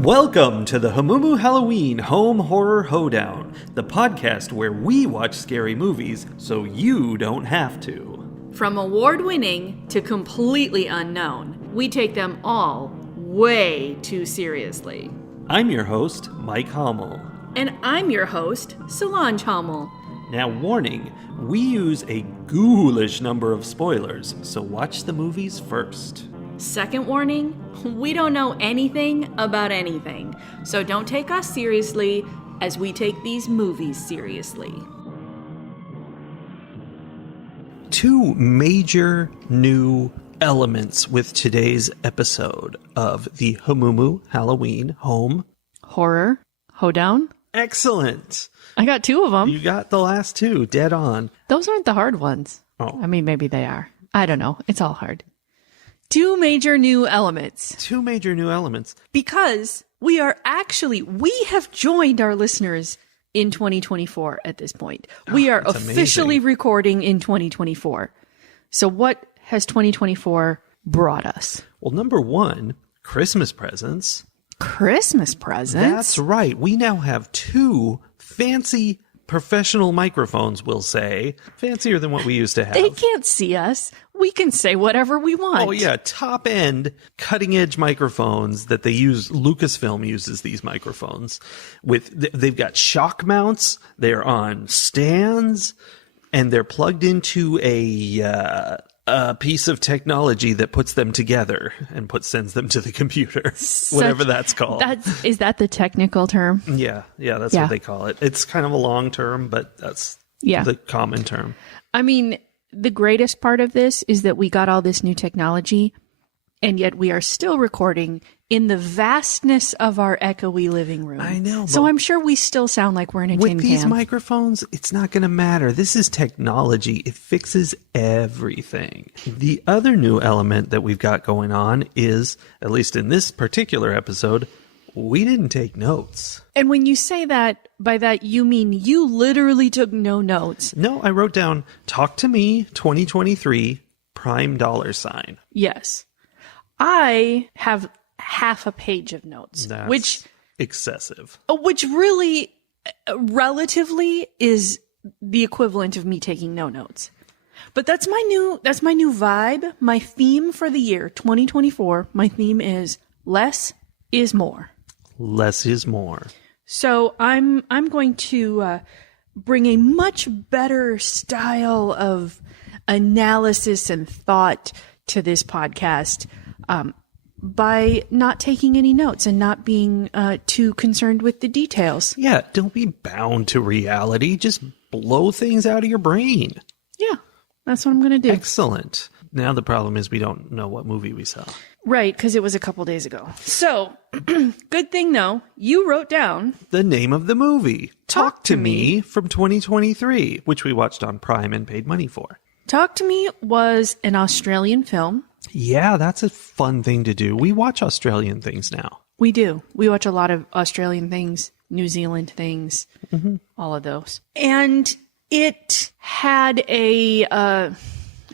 Welcome to the Hamumu Halloween Home Horror Hoedown, the podcast where we watch scary movies so you don't have to. From award-winning to completely unknown, we take them all way too seriously. I'm your host, Mike Hummel. And I'm your host, Solange Hummel. Now, warning, we use a ghoulish number of spoilers, so watch the movies first. Second warning, we don't know anything about anything, so don't take us seriously as we take these movies seriously. Two major new elements with today's episode of the Hamumu Halloween Home Horror Hoedown? Excellent! I got two of them. You got the last two, dead on. Those aren't the hard ones. Oh. I mean, maybe they are. I don't know. It's all hard. Two major new elements. Two major new elements. Because we have joined our listeners in 2024 at this point. We are officially amazing. recording in 2024. So what has 2024 brought us? Well, number one, Christmas presents. Christmas presents? That's right. We now have two fancy professional microphones, we'll say. Fancier than what we used to have. They can't see us. We can say whatever we want. Oh, yeah. Top end, cutting edge microphones that they use. Lucasfilm uses these microphones. They've got shock mounts. They're on stands. And they're plugged into a piece of technology that puts them together and sends them to the computer. Whatever that's called. Is that the technical term? Yeah, that's what they call it. It's kind of a long term, but that's the common term. I mean, the greatest part of this is that we got all this new technology, and yet we are still recording in the vastness of our echoey living room. I know. So I'm sure we still sound like we're in a tin can. With these microphones, it's not going to matter. This is technology. It fixes everything. The other new element that we've got going on is, at least in this particular episode, we didn't take notes. And when you say that, by that you mean you literally took no notes. No, I wrote down, talk to me 2023 prime $. Yes. I have half a page of notes, That's which excessive. Which really, relatively, is the equivalent of me taking no notes. But that's my new vibe. My theme for the year 2024. My theme is less is more. Less is more. So I'm going to bring a much better style of analysis and thought to this podcast. By not taking any notes and not being too concerned with the details. Yeah, don't be bound to reality. Just blow things out of your brain. Yeah, that's what I'm going to do. Excellent. Now the problem is we don't know what movie we saw. Right, because it was a couple days ago. So, good thing though, you wrote down the name of the movie, Talk to Me, from 2023, which we watched on Prime and paid money for. Talk to Me was an Australian film. Yeah, that's a fun thing to do. We watch Australian things now. We do. We watch a lot of Australian things, New Zealand things, all of those. And it had a, I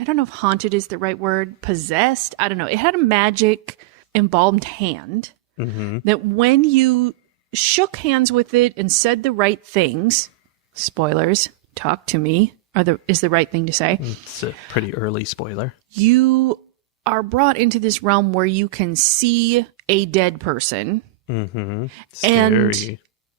don't know if haunted is the right word, possessed. I don't know. It had a magic embalmed hand that when you shook hands with it and said the right things, spoilers, talk to me, is the right thing to say. It's a pretty early spoiler. You are brought into this realm where you can see a dead person. Mm-hmm. And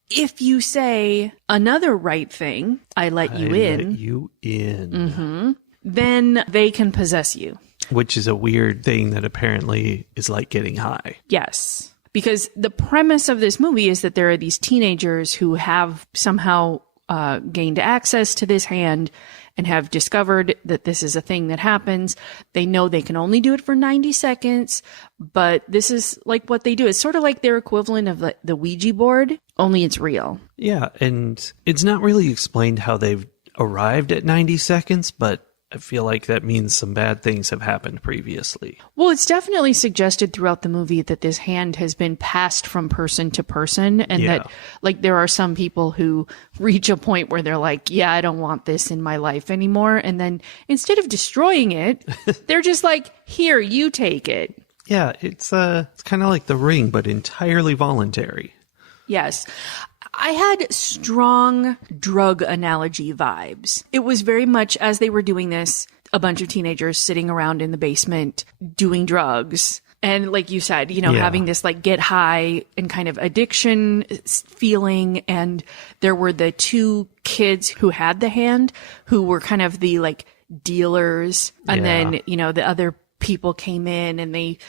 if you say another right thing, I let you in. Then they can possess you. Which is a weird thing that apparently is like getting high. Yes. Because the premise of this movie is that there are these teenagers who have somehow gained access to this hand and have discovered that this is a thing that happens. They know they can only do it for 90 seconds, but this is like what they do. It's sort of like their equivalent of the Ouija board, only it's real. Yeah, and it's not really explained how they've arrived at 90 seconds, but I feel like that means some bad things have happened previously. Well, it's definitely suggested throughout the movie that this hand has been passed from person to person, and that like there are some people who reach a point where they're like, yeah, I don't want this in my life anymore. And then instead of destroying it, they're just like, here, you take it. Yeah, it's kind of like The Ring, but entirely voluntary. Yes. I had strong drug analogy vibes. It was very much as they were doing this, a bunch of teenagers sitting around in the basement doing drugs. And like you said, you know, Yeah. having this like get high and kind of addiction feeling. And there were the two kids who had the hand who were kind of the like dealers. And Yeah. then, you know, the other people came in and they,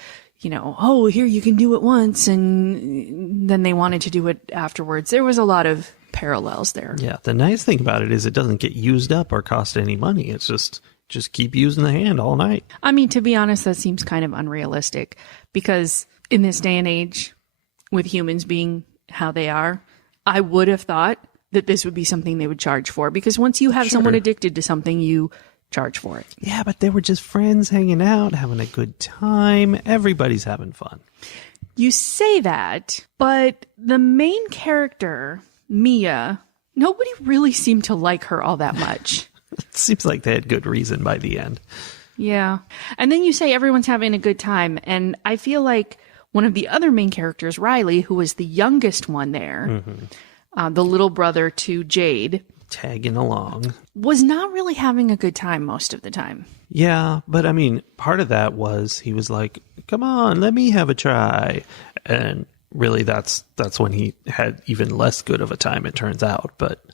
you know, oh, here, you can do it once. And then they wanted to do it afterwards. There was a lot of parallels there. Yeah, the nice thing about it is it doesn't get used up or cost any money. It's just keep using the hand all night. I mean, to be honest, that seems kind of unrealistic because in this day and age, with humans being how they are, I would have thought that this would be something they would charge for because once you have someone addicted to something, you charge for it. Yeah, but they were just friends hanging out, having a good time. Everybody's having fun. You say that, but the main character, Mia, nobody really seemed to like her all that much. It seems like they had good reason by the end. Yeah. And then you say everyone's having a good time. And I feel like one of the other main characters, Riley, who was the youngest one there, the little brother to Jade, Tagging along. was not really having a good time most of the time. Yeah, but I mean, part of that was he was like, come on, let me have a try. And really that's when he had even less good of a time, it turns out. But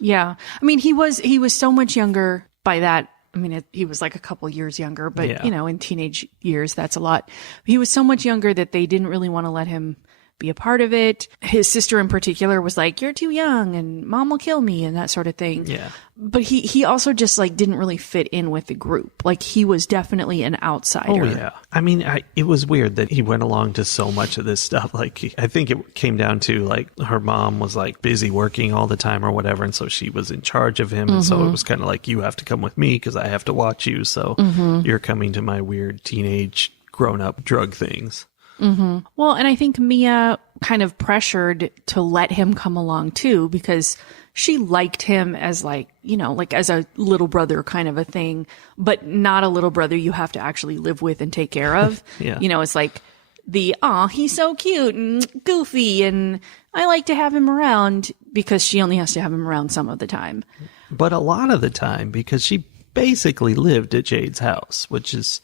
Yeah. I mean, he was so much younger by that. I mean, he was like a couple years younger, but Yeah. you know, in teenage years, that's a lot. He was so much younger that they didn't really want to let him be a part of it. His sister in particular was like, you're too young and mom will kill me and that sort of thing. yeah. But he also just like didn't really fit in with the group. Like he was definitely an outsider. Oh, yeah. I mean, it was weird that he went along to so much of this stuff. Like, I think it came down to, like, her mom was, like, busy working all the time or whatever, and so she was in charge of him. And so it was kind of like, you have to come with me because I have to watch you. So you're coming to my weird teenage grown-up drug things. Well, and I think Mia kind of pressured to let him come along too because she liked him as like, you know, like as a little brother kind of a thing, but not a little brother you have to actually live with and take care of. Yeah. You know, it's like he's so cute and goofy and I like to have him around because she only has to have him around some of the time. But a lot of the time, because she basically lived at Jade's house, which is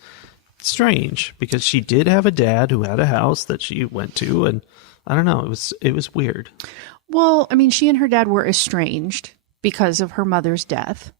strange because she did have a dad who had a house that she went to, and I don't know, it was weird. Well, I mean, she and her dad were estranged because of her mother's death.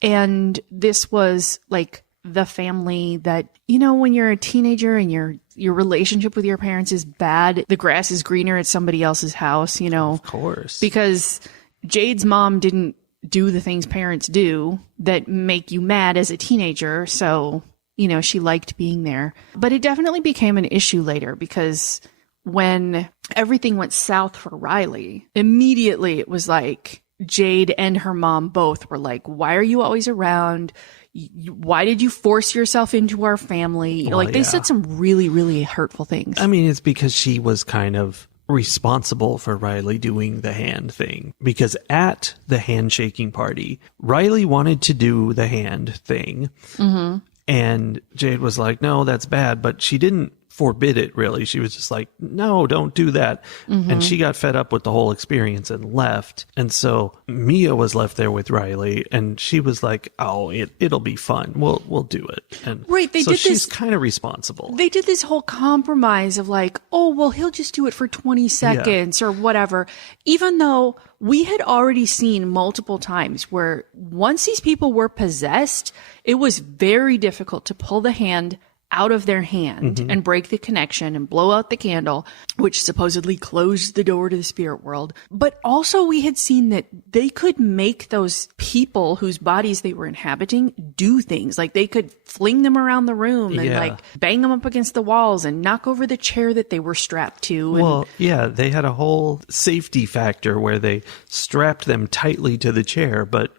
And this was like the family that, you know, when you're a teenager and your relationship with your parents is bad, the grass is greener at somebody else's house, you know. Of course. Because Jade's mom didn't do the things parents do that make you mad as a teenager. So, you know, she liked being there. But it definitely became an issue later because when everything went south for Riley, immediately it was like Jade and her mom both were like, why are you always around? Why did you force yourself into our family? Well, like they yeah. said some really, really hurtful things. I mean, it's because she was kind of responsible for Riley doing the hand thing. Because at the handshaking party, Riley wanted to do the hand thing. And Jade was like, no, that's bad. But she didn't forbid it, really. She was just like, no, don't do that. And she got fed up with the whole experience and left. And so Mia was left there with Riley, and she was like, oh, it'll be fun. We'll do it. And Right, they so did she's this- kind of responsible. They did this whole compromise of like, oh, well, he'll just do it for 20 seconds or whatever. Even though we had already seen multiple times where once these people were possessed, it was very difficult to pull the hand out of their hand and break the connection and blow out the candle, which supposedly closed the door to the spirit world. But also we had seen that they could make those people whose bodies they were inhabiting do things. Like they could fling them around the room and Yeah. like bang them up against the walls and knock over the chair that they were strapped to. And Well, yeah, they had a whole safety factor where they strapped them tightly to the chair, but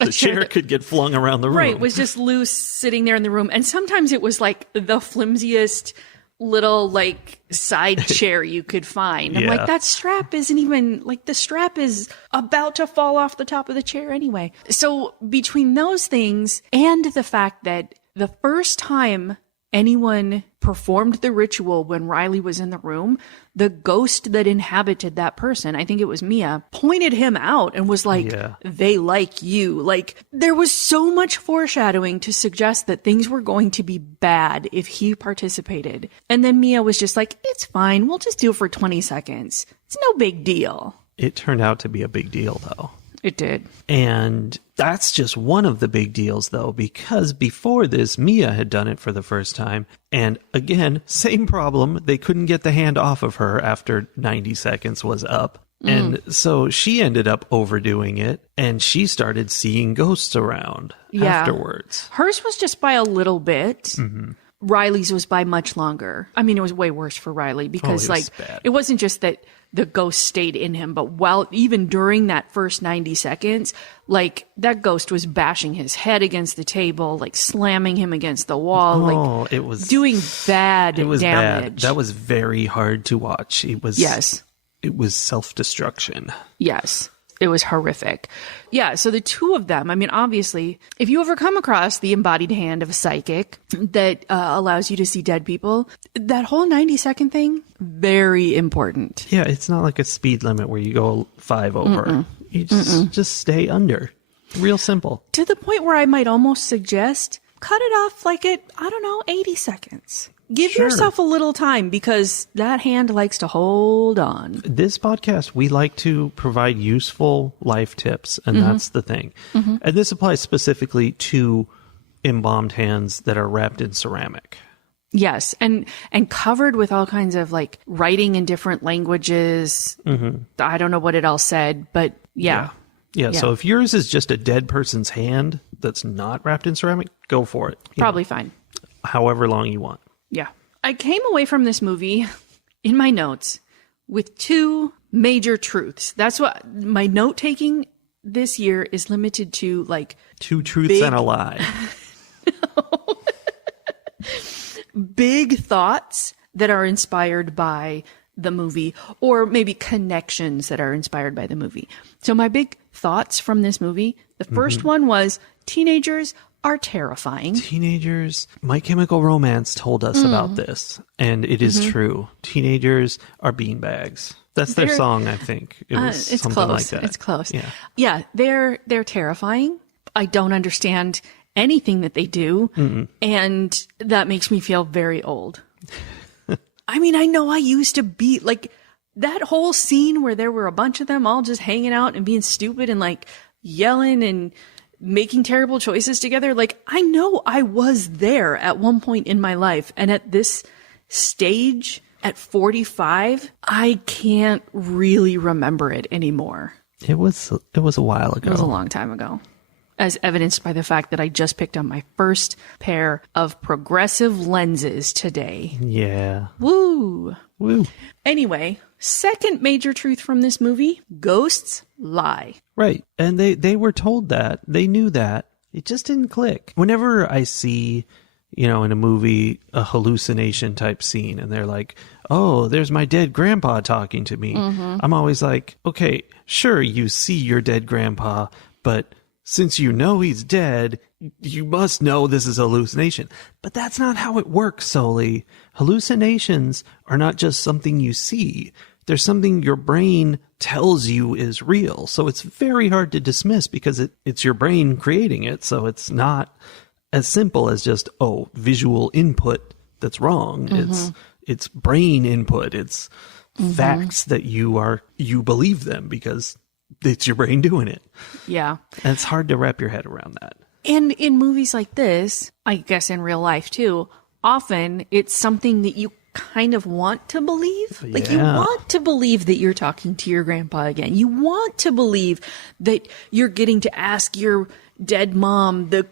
the chair chair that- could get flung around the room. Right, was just loose sitting there in the room. And sometimes it was like the flimsiest little like side chair you could find. I'm Yeah. like, that strap isn't even like the strap is about to fall off the top of the chair anyway. So between those things and the fact that the first time anyone performed the ritual when Riley was in the room, the ghost that inhabited that person, I think it was Mia, pointed him out and was like, they like you. Like, there was so much foreshadowing to suggest that things were going to be bad if he participated. And then Mia was just like, it's fine. We'll just do it for 20 seconds. It's no big deal. It turned out to be a big deal, though. It did. And that's just one of the big deals, though, because before this, Mia had done it for the first time. And again, same problem. They couldn't get the hand off of her after 90 seconds was up. And so she ended up overdoing it, and she started seeing ghosts around afterwards. Hers was just by a little bit. Riley's was by much longer. I mean, it was way worse for Riley because, it wasn't just that the ghost stayed in him, but even during that first 90 seconds, like, that ghost was bashing his head against the table, like slamming him against the wall, it was doing bad damage. Bad. That was very hard to watch. It was self-destruction. Yes. It was horrific. Yeah, so the two of them, I mean, obviously, if you ever come across the embodied hand of a psychic that allows you to see dead people, that whole 90-second thing, very important. Yeah, it's not like a speed limit where you go 5 over. You just stay under. Real simple. To the point where I might almost suggest cut it off like at, 80 seconds. Give yourself a little time because that hand likes to hold on. This podcast, we like to provide useful life tips, and that's the thing. And this applies specifically to embalmed hands that are wrapped in ceramic. Yes, and covered with all kinds of like writing in different languages. I don't know what it all said, but yeah. So if yours is just a dead person's hand that's not wrapped in ceramic, go for it. Probably fine. However long you want. Yeah. I came away from this movie in my notes with 2 major truths. That's what my note taking this year is limited to, like 2 truths and a lie. Big thoughts that are inspired by the movie, or maybe connections that are inspired by the movie. So my big thoughts from this movie, the first one was teenagers are terrifying. Teenagers, My Chemical Romance told us about this, and it is true. Teenagers are beanbags. That's their song, I think. It was it's something close. like that. It's close. Yeah, they're terrifying. I don't understand anything that they do, and that makes me feel very old. I mean, I know I used to be like that whole scene where there were a bunch of them all just hanging out and being stupid and like yelling and making terrible choices together. Like, I know I was there at one point in my life. And at this stage, at 45, I can't really remember it anymore. It was a while ago. It was a long time ago. As evidenced by the fact that I just picked up my first pair of progressive lenses today. Yeah. Woo. Anyway, second major truth from this movie, ghosts lie. Right. And they were told that. They knew that. It just didn't click. Whenever I see, in a movie, a hallucination type scene, and they're like, oh, there's my dead grandpa talking to me. I'm always like, okay, sure, you see your dead grandpa, but since you know he's dead, you must know this is a hallucination. But that's not how it works solely. Hallucinations are not just something you see. There's something your brain tells you is real. So it's very hard to dismiss because it's your brain creating it. So it's not as simple as just, visual input that's wrong. It's brain input. It's facts that you believe them because it's your brain doing it. Yeah. And it's hard to wrap your head around that. And in movies like this, I guess in real life too, often it's something that you kind of want to believe. Like, you want to believe that you're talking to your grandpa again. You want to believe that you're getting to ask your dead mom the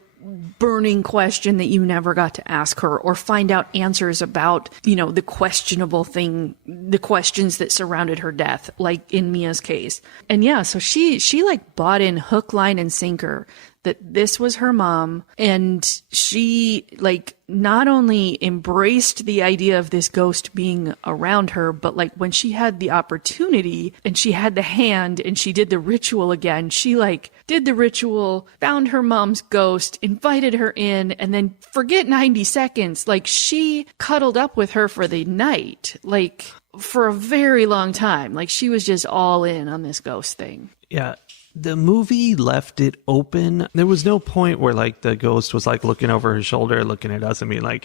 burning question that you never got to ask her, or find out answers about, the questionable thing, the questions that surrounded her death, like in Mia's case. And yeah, so she like bought in hook, line, and sinker that this was her mom. And she like not only embraced the idea of this ghost being around her, but like when she had the opportunity and she had the hand and she did the ritual again, she like did the ritual, found her mom's ghost, invited her in, and then forget 90 seconds. Like she cuddled up with her for the night, like for a very long time. Like she was just all in on this ghost thing. Yeah. The movie left it open. There was no point where like the ghost was like looking over her shoulder, looking at us and being like,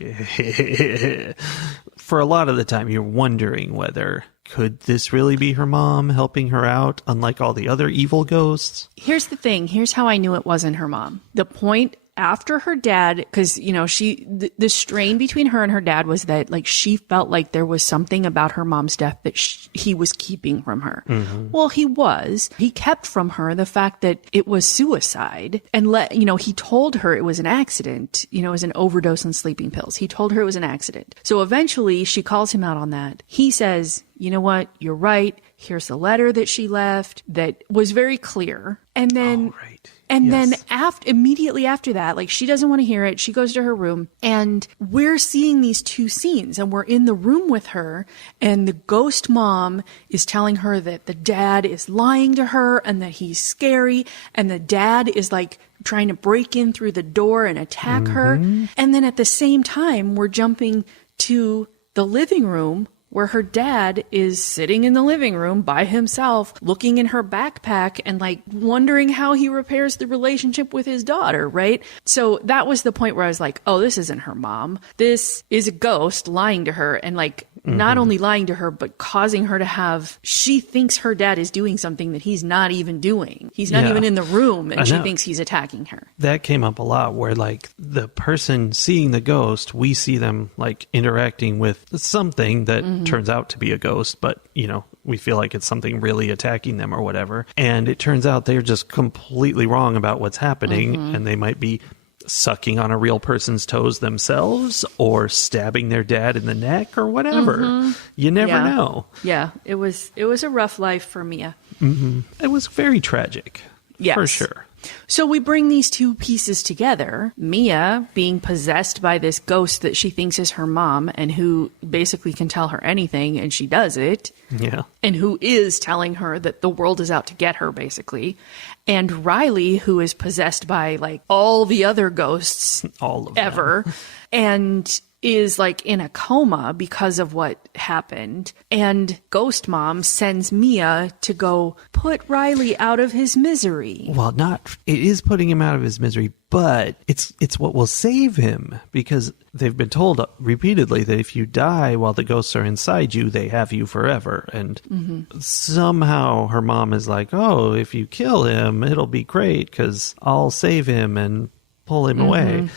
for a lot of the time you're wondering whether could this really be her mom helping her out, unlike all the other evil ghosts? Here's the thing. Here's how I knew it wasn't her mom. The point after her dad, because, you know, the strain between her and her dad was that, like, she felt like there was something about her mom's death that he was keeping from her. Mm-hmm. Well, he kept from her the fact that it was suicide and he told her it was an accident, it was an overdose on sleeping pills. He told her it was an accident. So eventually she calls him out on that. He says, you know what? You're right. Here's the letter that she left that was very clear. And then, then immediately after that, like she doesn't want to hear it. She goes to her room and we're seeing these two scenes and we're in the room with her and the ghost mom is telling her that the dad is lying to her and that he's scary. And the dad is like trying to break in through the door and attack her. And then at the same time, we're jumping to the living room where her dad is sitting in the living room by himself, looking in her backpack and like wondering how he repairs the relationship with his daughter, right? So that was the point where I was like, oh, this isn't her mom. This is a ghost lying to her and like not only lying to her, but causing her to she thinks her dad is doing something that he's not even doing. He's not even in the room and she thinks he's attacking her. That came up a lot where like the person seeing the ghost, we see them like interacting with something that turns out to be a ghost, but we feel like it's something really attacking them or whatever. And it turns out they're just completely wrong about what's happening. And they might be sucking on a real person's toes themselves or stabbing their dad in the neck or whatever. You never know. Yeah, it was a rough life for Mia. It was very tragic. Yes. For sure. So we bring these two pieces together. Mia being possessed by this ghost that she thinks is her mom and who basically can tell her anything and she does it. Yeah. And who is telling her that the world is out to get her, basically. And Riley, who is possessed by like all the other ghosts all of ever. Them. And is like in a coma because of what happened. And Ghost Mom sends Mia to go put Riley out of his misery. Well, it is putting him out of his misery, but it's what will save him, because they've been told repeatedly that if you die while the ghosts are inside you, they have you forever. And somehow her mom is like, oh, if you kill him, it'll be great because I'll save him and pull him away.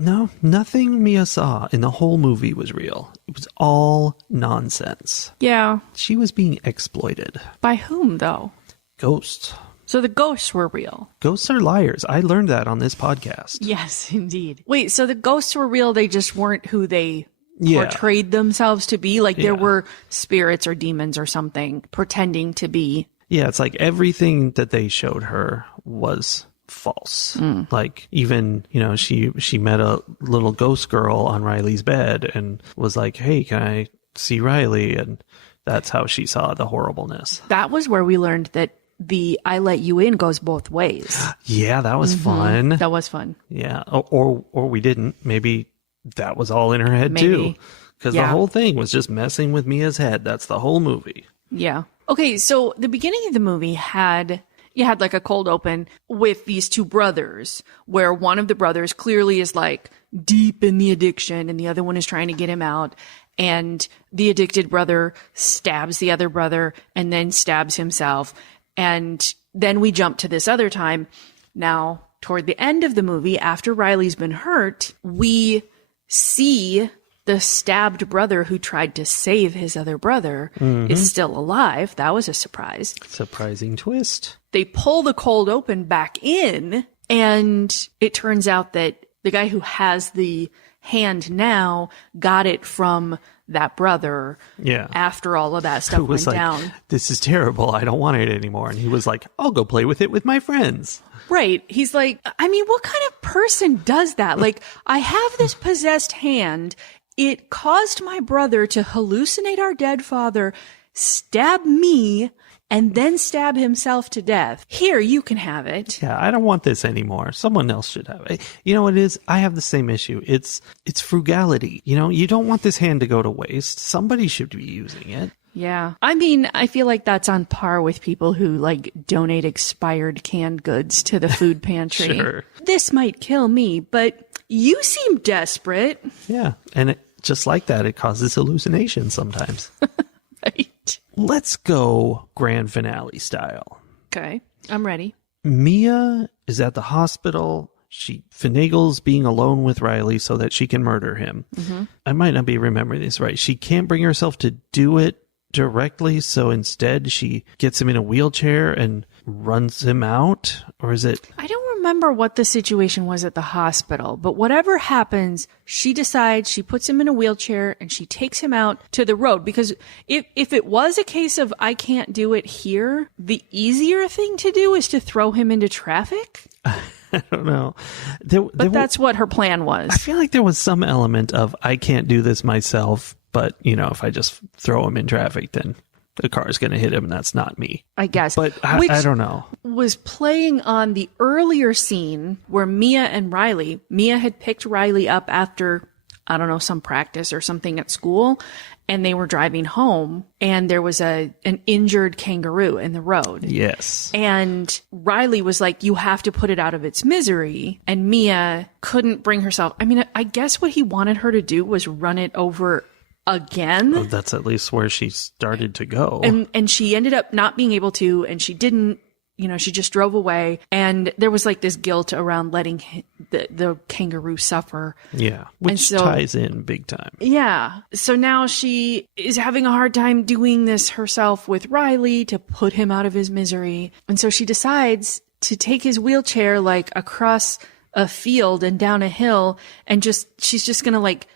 No, nothing Mia saw in the whole movie was real. It was all nonsense. Yeah. She was being exploited. By whom, though? Ghosts. So the ghosts were real. Ghosts are liars. I learned that on this podcast. Yes, indeed. Wait, so the ghosts were real, they just weren't who they portrayed themselves to be? Like there were spirits or demons or something pretending to be. Yeah, it's like everything that they showed her was false. Like even she met a little ghost girl on Riley's bed and was like, hey, can I see Riley? And that's how she saw the horribleness. That was where we learned that the I let you in goes both ways. Yeah, that was fun. That was fun. Yeah, or we didn't. Maybe that was all in her head too, because the whole thing was just messing with Mia's head. That's the whole movie. Yeah. Okay, so the beginning of the movie had like a cold open with these two brothers where one of the brothers clearly is like deep in the addiction and the other one is trying to get him out. And the addicted brother stabs the other brother and then stabs himself. And then we jump to this other time. Now, toward the end of the movie, after Riley's been hurt, we see the stabbed brother who tried to save his other brother is still alive. That was a surprise. Surprising twist. They pull the cold open back in, and it turns out that the guy who has the hand now got it from that brother Yeah. after all of that stuff Who was went like, down. this is terrible. I don't want it anymore. And he was like, I'll go play with it with my friends. Right. He's like, I mean, what kind of person does that? Like, I have this possessed hand. It caused my brother to hallucinate our dead father, stab me, and then stab himself to death. Here, you can have it. Yeah, I don't want this anymore. Someone else should have it. You know what it is? I have the same issue. It's frugality. You know, you don't want this hand to go to waste. Somebody should be using it. Yeah. I mean, I feel like that's on par with people who like donate expired canned goods to the food pantry. Sure. This might kill me, but you seem desperate. Yeah. And just like that, it causes hallucinations sometimes. Right. Let's go grand finale style. Okay. I'm ready. Mia is at the hospital. She finagles being alone with Riley so that she can murder him. Mm-hmm. I might not be remembering this right. She can't bring herself to do it directly, so instead she gets him in a wheelchair and runs him out. Or is it... I don't remember what the situation was at the hospital, but whatever happens, she decides she puts him in a wheelchair and she takes him out to the road. Because if it was a case of I can't do it here, the easier thing to do is to throw him into traffic. I don't know. But that's what her plan was. I feel like there was some element of I can't do this myself, but, you know, if I just throw him in traffic, then the car is going to hit him, and that's not me. I guess. But I don't know. Was playing on the earlier scene where Mia had picked Riley up after, I don't know, some practice or something at school, and they were driving home, and there was an injured kangaroo in the road. Yes. And Riley was like, you have to put it out of its misery. And Mia couldn't bring herself. I mean, I guess what he wanted her to do was run it over again. Oh, that's at least where she started to go. And she ended up not being able to, and she didn't, you know, she just drove away. And there was like this guilt around letting the kangaroo suffer. Yeah, which ties in big time. Yeah. So now she is having a hard time doing this herself with Riley to put him out of his misery. And so she decides to take his wheelchair like across a field and down a hill, and she's just gonna like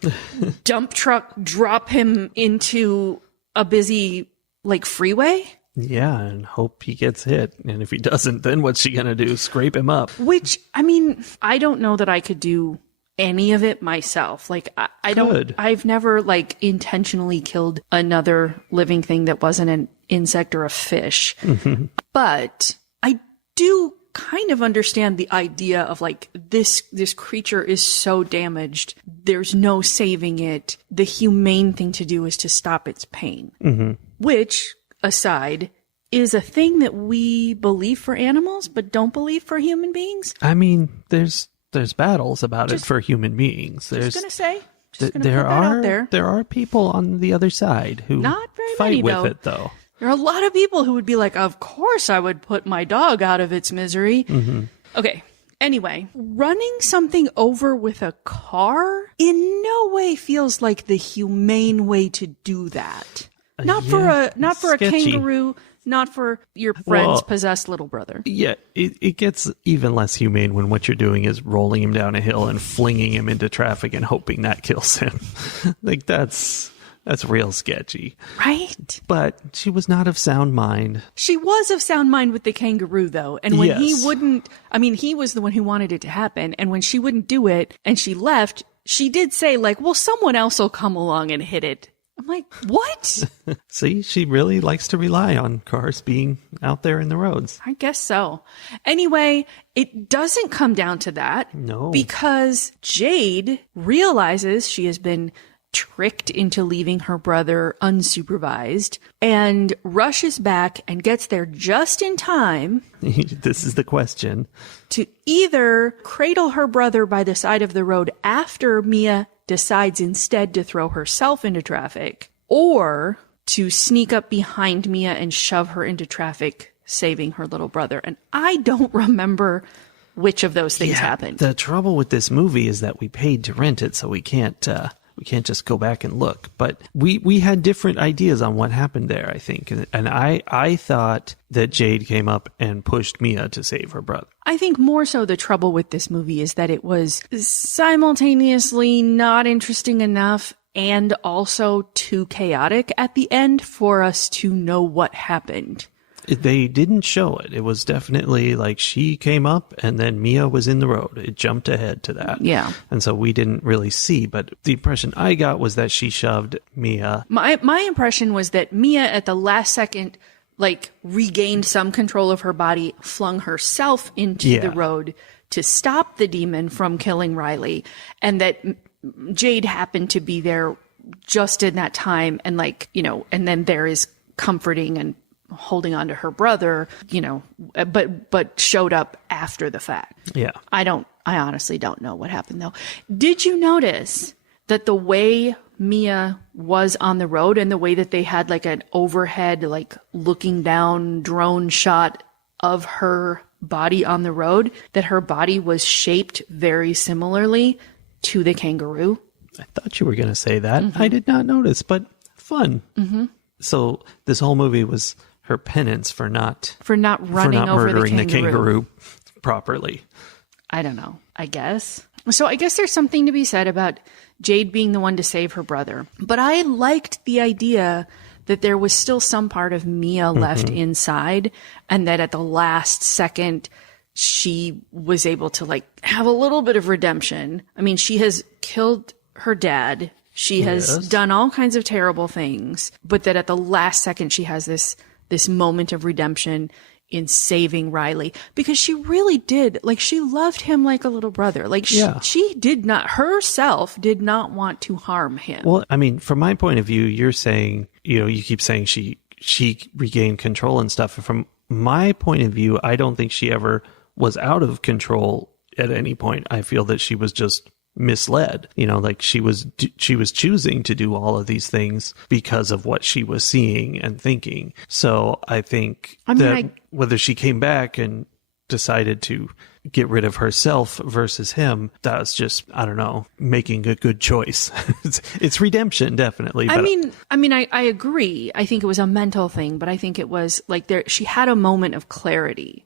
dump truck drop him into a busy like freeway. Yeah, and hope he gets hit. And if he doesn't, then what's she gonna do? Scrape him up? Which, I mean, I don't know that I could do any of it myself. Like I've never like intentionally killed another living thing that wasn't an insect or a fish. Mm-hmm. But I do kind of understand the idea of like this creature is so damaged, there's no saving it. The humane thing to do is to stop its pain. Mm-hmm. Which, aside, is a thing that we believe for animals but don't believe for human beings. I mean, there's battles about it for human beings. There's just gonna put that out there. There are people on the other side who not very fight many, with though. it though. There are a lot of people who would be like, of course I would put my dog out of its misery. Mm-hmm. Okay. Anyway, running something over with a car in no way feels like the humane way to do that. Not for a kangaroo, not for your friend's possessed little brother. Yeah, it gets even less humane when what you're doing is rolling him down a hill and flinging him into traffic and hoping that kills him. Like that's real sketchy. Right? But she was not of sound mind. She was of sound mind with the kangaroo, though. And when he wouldn't, I mean, he was the one who wanted it to happen. And when she wouldn't do it and she left, she did say, like, well, someone else will come along and hit it. I'm like, what? See, she really likes to rely on cars being out there in the roads. I guess so. Anyway, it doesn't come down to that. No. Because Jade realizes she has been tricked into leaving her brother unsupervised and rushes back and gets there just in time. This is the question. To either cradle her brother by the side of the road after Mia decides instead to throw herself into traffic, or to sneak up behind Mia and shove her into traffic, saving her little brother. And I don't remember which of those things happened. The trouble with this movie is that we paid to rent it, so we can't just go back and look. But we had different ideas on what happened there, I think. And I thought that Jade came up and pushed Mia to save her brother. I think more so the trouble with this movie is that it was simultaneously not interesting enough and also too chaotic at the end for us to know what happened. They didn't show it. It was definitely like she came up and then Mia was in the road. It jumped ahead to that. Yeah. And so we didn't really see, but the impression I got was that she shoved Mia. My impression was that Mia at the last second, like, regained some control of her body, flung herself into the road to stop the demon from killing Riley, and that Jade happened to be there just in that time, and like, you know, and then there is comforting and holding on to her brother, you know, but showed up after the fact. Yeah. I honestly don't know what happened though. Did you notice that the way Mia was on the road and the way that they had like an overhead, like looking down drone shot of her body on the road, that her body was shaped very similarly to the kangaroo? I thought you were going to say that. I did not notice, but fun. So this whole movie was her penance for not running over murdering the kangaroo properly. I don't know, I guess. So I guess there's something to be said about Jade being the one to save her brother. But I liked the idea that there was still some part of Mia left inside, and that at the last second she was able to like have a little bit of redemption. I mean, she has killed her dad. She has done all kinds of terrible things, but that at the last second she has this moment of redemption in saving Riley, because she really did, like, she loved him like a little brother. Like, she did not want to harm him. Well, I mean, from my point of view, you're saying, you know, you keep saying she regained control and stuff. From my point of view, I don't think she ever was out of control at any point. I feel that she was just misled, you know, like she was choosing to do all of these things because of what she was seeing and thinking. So I think whether she came back and decided to get rid of herself versus him, that was just, I don't know, making a good choice. It's redemption, definitely. But I mean, I agree. I think it was a mental thing, but I think it was like she had a moment of clarity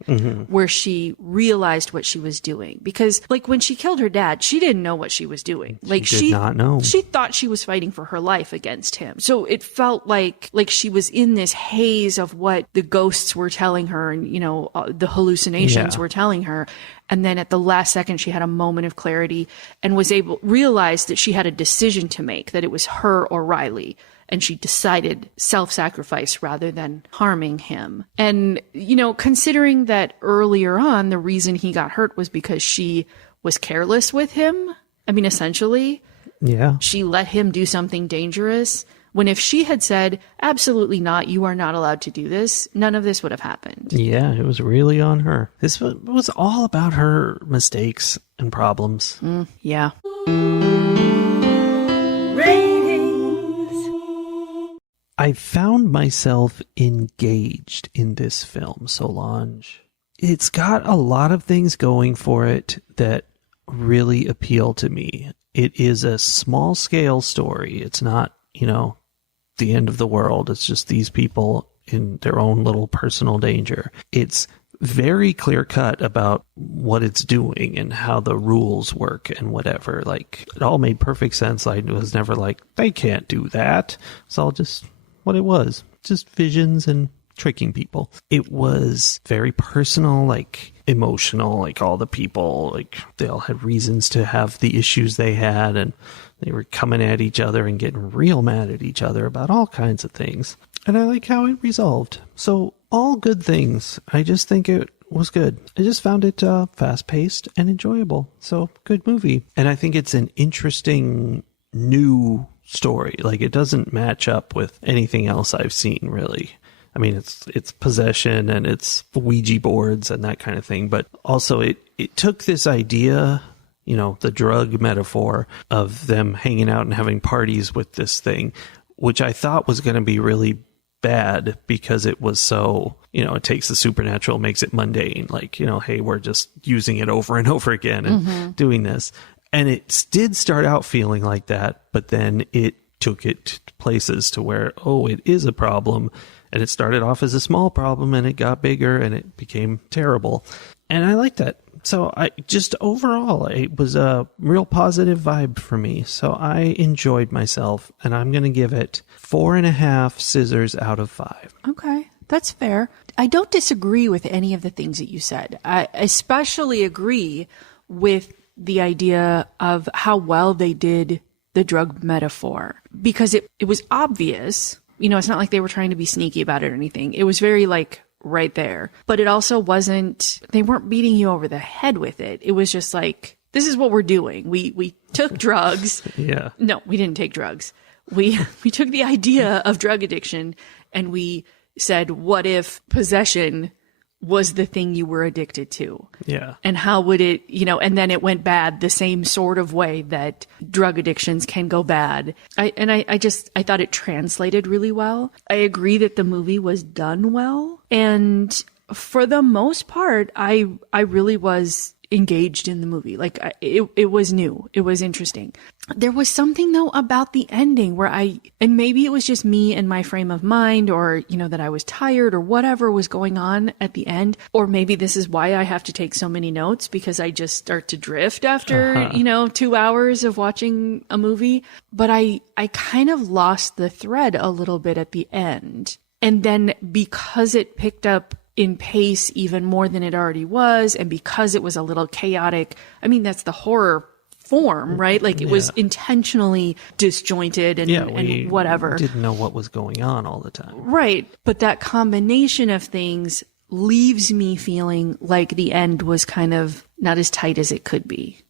where she realized what she was doing. Because like when she killed her dad, she didn't know what she was doing. Like she did not know. She thought she was fighting for her life against him. So it felt like she was in this haze of what the ghosts were telling her, and, you know, the hallucinations were telling her. And then at the last second, she had a moment of clarity and realized that she had a decision to make, that it was her or Riley. And she decided self-sacrifice rather than harming him. And, you know, considering that earlier on, the reason he got hurt was because she was careless with him. I mean, essentially, she let him do something dangerous. When if she had said, absolutely not, you are not allowed to do this, none of this would have happened. Yeah, it was really on her. This was all about her mistakes and problems. Yeah. Ratings. I found myself engaged in this film, Solange. It's got a lot of things going for it that really appeal to me. It is a small scale story. It's not, you know, the end of the world. It's just these people in their own little personal danger. It's very clear cut about what it's doing and how the rules work and whatever. Like, it all made perfect sense. I was never like, they can't do that. It's all just what it was. Just visions and tricking people. It was very personal, like emotional, like all the people, like they all had reasons to have the issues they had, and they were coming at each other and getting real mad at each other about all kinds of things. And I like how it resolved. So all good things. I just think it was good. I just found it fast-paced and enjoyable. So good movie. And I think it's an interesting new story. Like, it doesn't match up with anything else I've seen, really. I mean, it's possession and it's Ouija boards and that kind of thing. But also it took this idea, you know, the drug metaphor of them hanging out and having parties with this thing, which I thought was going to be really bad because it was so, you know, it takes the supernatural, makes it mundane. Like, you know, hey, we're just using it over and over again and doing this. And it did start out feeling like that, but then it took it to places to where, oh, it is a problem. And it started off as a small problem and it got bigger and it became terrible. And I liked that. So I just overall, it was a real positive vibe for me. So I enjoyed myself, and I'm going to give it 4.5 scissors out of 5. Okay, that's fair. I don't disagree with any of the things that you said. I especially agree with the idea of how well they did the drug metaphor, because it was obvious. You know, it's not like they were trying to be sneaky about it or anything. It was very like right there. But it also wasn't, they weren't beating you over the head with it. It was just like, this is what we're doing. We took drugs. Yeah. No, we didn't take drugs. We took the idea of drug addiction and we said, what if possession was the thing you were addicted to? Yeah. And how would it, and then it went bad the same sort of way that drug addictions can go bad. I thought it translated really well. I agree that the movie was done well. And for the most part, I really was engaged in the movie. Like it was new. It was interesting. There was something though about the ending where and maybe it was just me and my frame of mind, or, that I was tired or whatever was going on at the end. Or maybe this is why I have to take so many notes, because I just start to drift after, 2 hours of watching a movie. But I kind of lost the thread a little bit at the end. And then because it picked up in pace even more than it already was, and because it was a little chaotic, I mean, that's the horror form, right? Like it was intentionally disjointed and whatever. Didn't know what was going on all the time. Right. But that combination of things leaves me feeling like the end was kind of not as tight as it could be.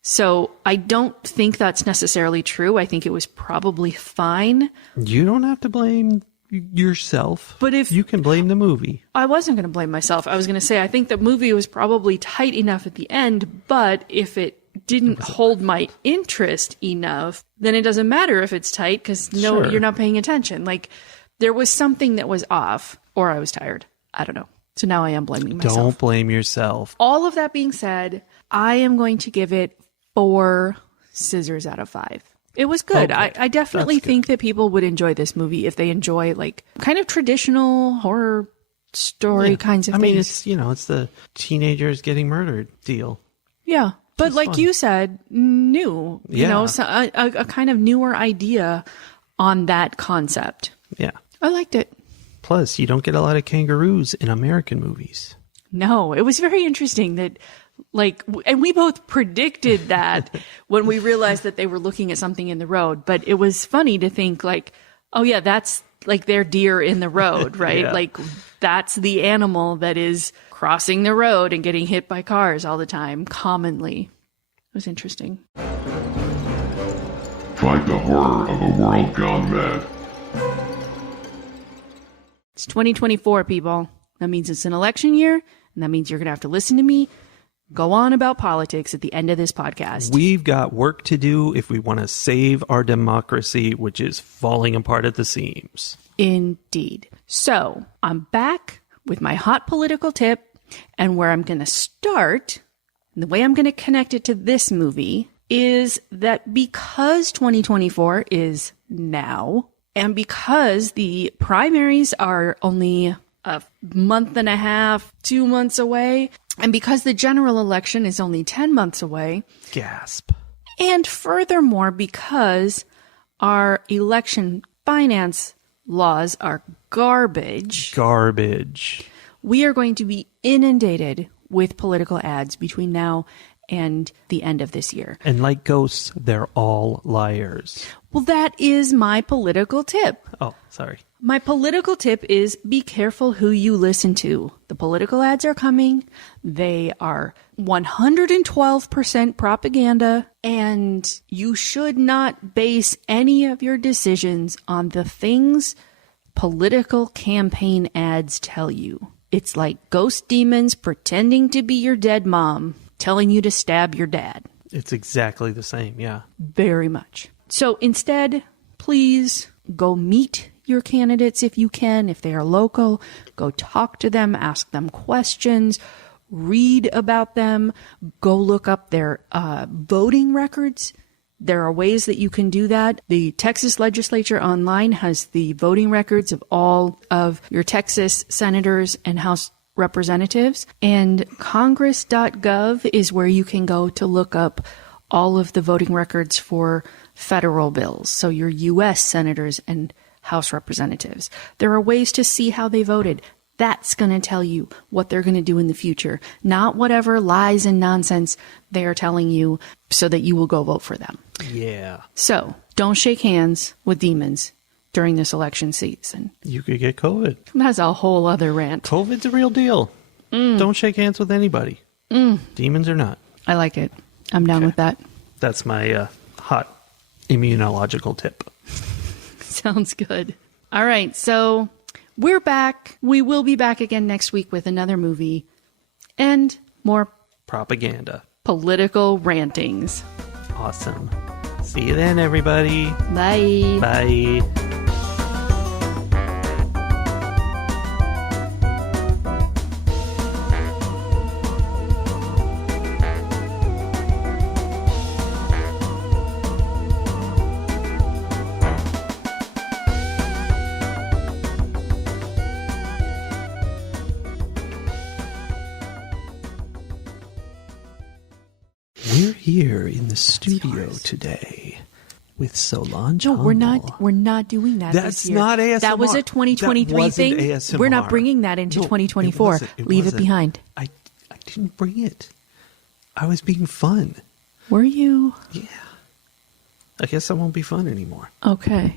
So I don't think that's necessarily true. I think it was probably fine. You don't have to blame yourself, but if you can blame the movie. I wasn't going to blame myself. I was going to say I think the movie was probably tight enough at the end, but if it didn't hold my interest enough, then it doesn't matter if it's tight, because you're not paying attention. Like there was something that was off, or I was tired. I don't know. So now I am blaming myself. Don't blame yourself. All of that being said, I am going to give it 4 scissors out of 5. It was good. Okay. I definitely think that people would enjoy this movie if they enjoy like kind of traditional horror story kinds of things. I mean, it's the teenagers getting murdered deal. Yeah. But like you said, new, so a kind of newer idea on that concept. Yeah. I liked it. Plus, you don't get a lot of kangaroos in American movies. No, it was very interesting that and we both predicted that when we realized that they were looking at something in the road. But it was funny to think like, oh yeah, that's like their deer in the road, right? Yeah. Like that's the animal that is crossing the road and getting hit by cars all the time, commonly. It was interesting. Fight the horror of a world gone mad. It's 2024, people. That means it's an election year, and that means you're going to have to listen to me go on about politics at the end of this podcast. We've got work to do if we want to save our democracy, which is falling apart at the seams. Indeed. So I'm back with my hot political tip, and where I'm going to start, and the way I'm going to connect it to this movie, is that because 2024 is now, and because the primaries are only a month and a half, 2 months away, and because the general election is only 10 months away. Gasp. And furthermore, because our election finance laws are garbage. We are going to be inundated with political ads between now and the end of this year. And like ghosts, they're all liars. Well, that is my political tip. Oh, sorry. My political tip is be careful who you listen to. The political ads are coming. They are 112% propaganda, and you should not base any of your decisions on the things political campaign ads tell you. It's like ghost demons pretending to be your dead mom, telling you to stab your dad. It's exactly the same, yeah. Very much. So instead, please go meet your candidates if you can. If they are local, go talk to them, ask them questions, read about them, go look up their voting records. There are ways that you can do that. The Texas legislature online has the voting records of all of your Texas senators and House representatives. And congress.gov is where you can go to look up all of the voting records for federal bills. So your U.S. senators and House representatives. There are ways to see how they voted. That's going to tell you what they're going to do in the future, not whatever lies and nonsense they are telling you so that you will go vote for them. Yeah. So don't shake hands with demons during this election season. You could get COVID. That's a whole other rant. COVID's a real deal. Don't shake hands with anybody. Demons or not. I like it. I'm down with that. That's my hot immunological tip. Sounds good. All right. So we're back. We will be back again next week with another movie and more Propaganda. political rantings. Awesome. See you then, everybody. Bye. Bye. We're here in the studio today with Solange. No, we're Hummel. not doing that. That's this year. not ASMR. That was a 2023 That wasn't thing. ASMR. We're not bringing that into No, 2024. it Leave it wasn't. behind. I didn't bring it. I was being fun. Were you? Yeah. I guess I won't be fun anymore. Okay.